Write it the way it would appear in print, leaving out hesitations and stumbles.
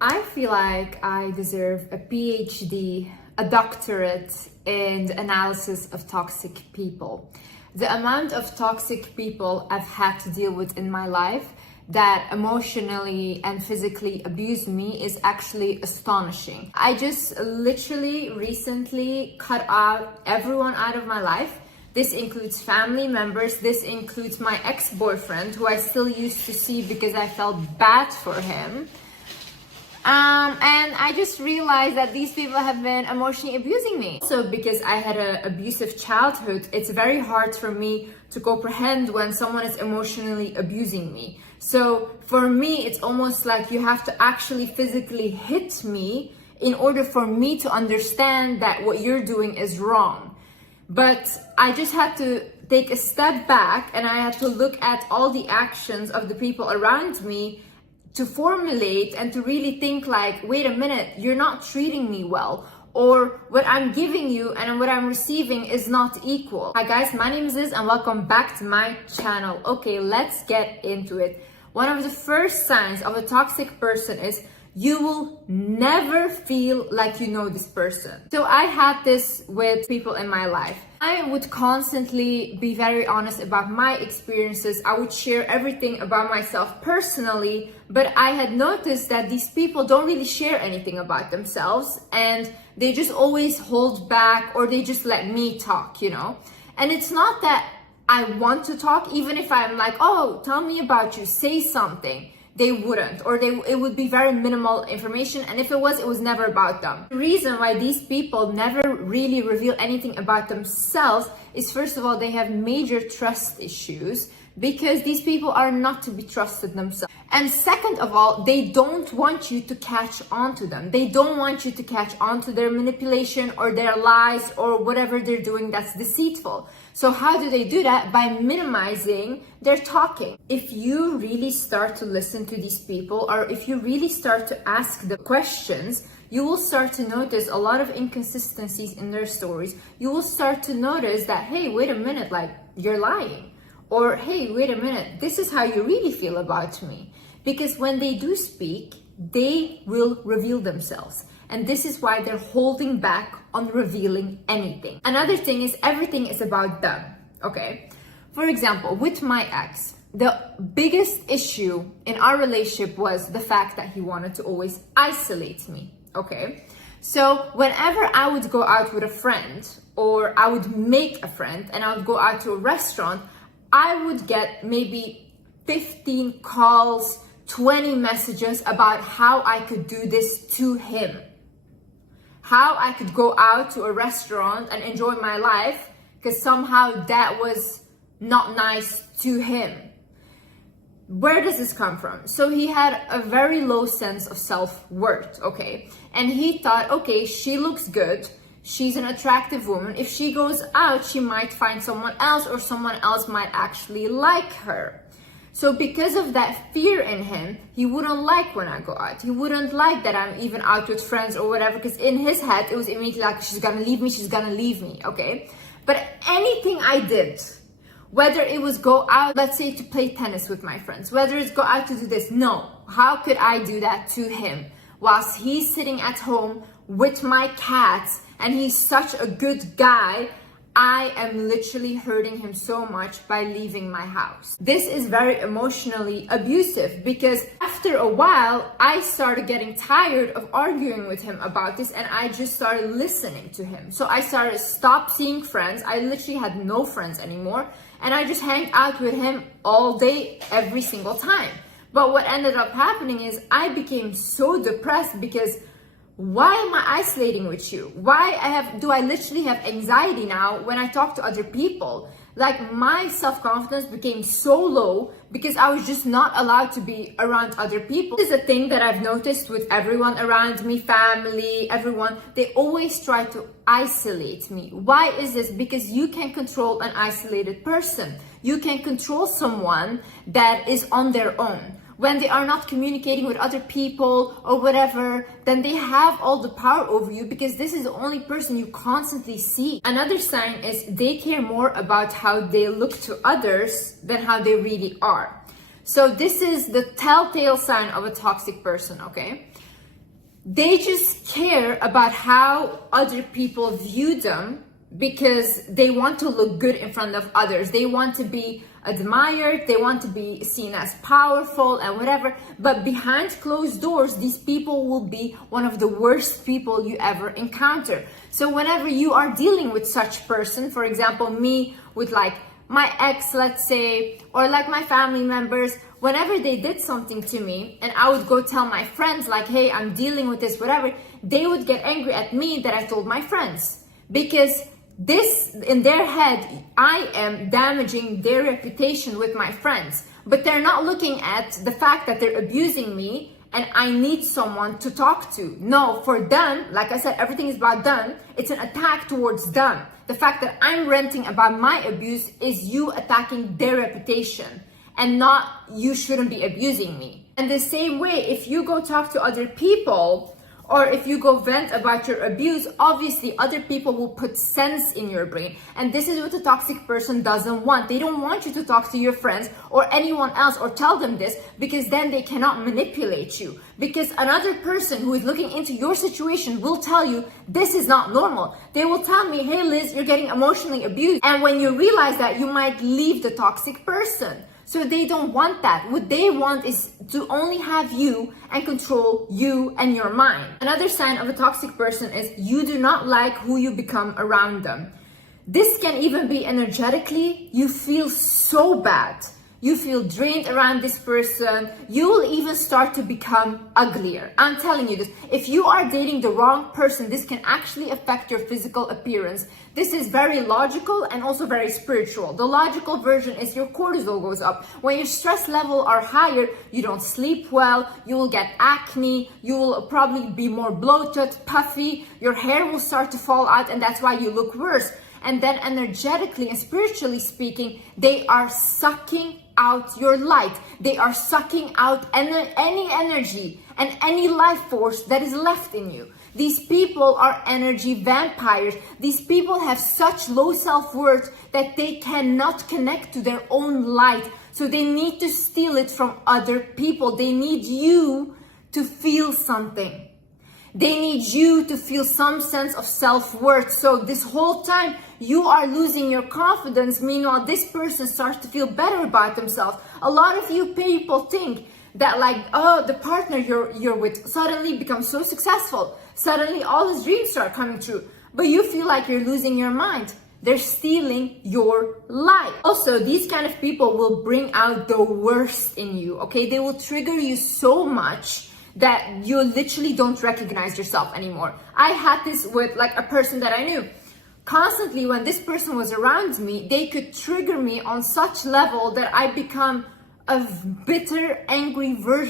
I feel like I deserve a PhD, a doctorate in the analysis of toxic people. The amount of toxic people I've had to deal with in my life that emotionally and physically abuse me is actually astonishing. I just literally recently cut out everyone out of my life. This includes family members, this includes my ex-boyfriend, who I still used to see because I felt bad for him. And I just realized that these people have been emotionally abusing me. So because I had an abusive childhood, it's very hard for me to comprehend when someone is emotionally abusing me. So for me, it's almost like you have to actually physically hit me in order for me to understand that what you're doing is wrong. But I just had to take a step back and I had to look at all the actions of the people around me to formulate and to really think like, wait a minute, you're not treating me well, or what I'm giving you and what I'm receiving is not equal. Hi guys, my name is Liz and welcome back to my channel. Okay, let's get into it. One of the first signs of a toxic person is you will never feel like you know this person. So I had this with people in my life. I would constantly be very honest about my experiences. I would share everything about myself personally, but I had noticed that these people don't really share anything about themselves and they just always hold back or they just let me talk, you know? And it's not that I want to talk, even if I'm like, oh, tell me about you, say something. They wouldn't, or it would be very minimal information, and if it was never about them. The reason why these people never really reveal anything about themselves is, first of all, they have major trust issues because these people are not to be trusted themselves. And second of all, they don't want you to catch on to them. They don't want you to catch on to their manipulation or their lies or whatever they're doing that's deceitful. So how do they do that? By minimizing their talking. If you really start to listen to these people, or if you really start to ask the questions, you will start to notice a lot of inconsistencies in their stories. You will start to notice that, hey, wait a minute, like you're lying. Or, hey, wait a minute, this is how you really feel about me. Because when they do speak, they will reveal themselves. And this is why they're holding back on revealing anything. Another thing is everything is about them, okay? For example, with my ex, the biggest issue in our relationship was the fact that he wanted to always isolate me, okay? So whenever I would go out with a friend or I would make a friend and I would go out to a restaurant, I would get maybe 15 calls, 20 messages about how I could do this to him. How I could go out to a restaurant and enjoy my life because somehow that was not nice to him. Where does this come from? So he had a very low sense of self-worth, okay? And he thought, okay, she looks good. She's an attractive woman. If she goes out, she might find someone else or someone else might actually like her. So because of that fear in him, he wouldn't like when I go out. He wouldn't like that I'm even out with friends or whatever, because in his head, it was immediately like, she's gonna leave me, okay? But anything I did, whether it was go out, let's say to play tennis with my friends, whether it's go out to do this, no. How could I do that to him? Whilst he's sitting at home with my cats and he's such a good guy, I am literally hurting him so much by leaving my house. This is very emotionally abusive because after a while, I started getting tired of arguing with him about this and I just started listening to him. So I started stop seeing friends. I literally had no friends anymore and I just hanged out with him all day, every single time. But what ended up happening is I became so depressed because why am I isolating with you? Do I literally have anxiety now when I talk to other people? Like my self-confidence became so low because I was just not allowed to be around other people. This is a thing that I've noticed with everyone around me, family, everyone. They always try to isolate me. Why is this? Because you can control an isolated person. You can control someone that is on their own. When they are not communicating with other people or whatever, then they have all the power over you because this is the only person you constantly see. Another sign is they care more about how they look to others than how they really are. So this is the telltale sign of a toxic person, okay? They just care about how other people view them because they want to look good in front of others. They want to be admired, they want to be seen as powerful and whatever. But behind closed doors, these people will be one of the worst people you ever encounter. So whenever you are dealing with such person, for example, me with like my ex, let's say, or like my family members, whenever they did something to me and I would go tell my friends like, hey, I'm dealing with this, whatever, they would get angry at me that I told my friends. Because this, in their head, I am damaging their reputation with my friends. But they're not looking at the fact that they're abusing me and I need someone to talk to. No, for them, like I said, everything is about them. It's an attack towards them. The fact that I'm ranting about my abuse is you attacking their reputation and not you shouldn't be abusing me. And the same way, if you go talk to other people or if you go vent about your abuse, obviously other people will put sense in your brain. And this is what a toxic person doesn't want. They don't want you to talk to your friends or anyone else or tell them this, because then they cannot manipulate you. Because another person who is looking into your situation will tell you this is not normal. They will tell me, hey Liz, you're getting emotionally abused. And when you realize that, you might leave the toxic person. So they don't want that. What they want is to only have you and control you and your mind. Another sign of a toxic person is you do not like who you become around them. This can even be energetically. You feel so bad. You feel drained around this person. You will even start to become uglier. I'm telling you this. If you are dating the wrong person, this can actually affect your physical appearance. This is very logical and also very spiritual. The logical version is your cortisol goes up. When your stress level are higher, you don't sleep well, you will get acne, you will probably be more bloated, puffy, your hair will start to fall out, and that's why you look worse. And then energetically and spiritually speaking, they are sucking out your light. They are sucking out any energy and any life force that is left in you. These people are energy vampires. These people have such low self-worth that they cannot connect to their own light. So they need to steal it from other people. They need you to feel something. They need you to feel some sense of self-worth. So this whole time you are losing your confidence. Meanwhile, this person starts to feel better about themselves. A lot of you people think that like, oh, the partner you're with suddenly becomes so successful. Suddenly all his dreams start coming true. But you feel like you're losing your mind. They're stealing your life. Also, these kind of people will bring out the worst in you, okay? They will trigger you so much that you literally don't recognize yourself anymore. I had this with like a person that I knew. Constantly when this person was around me, they could trigger me on such level that I become a bitter, angry version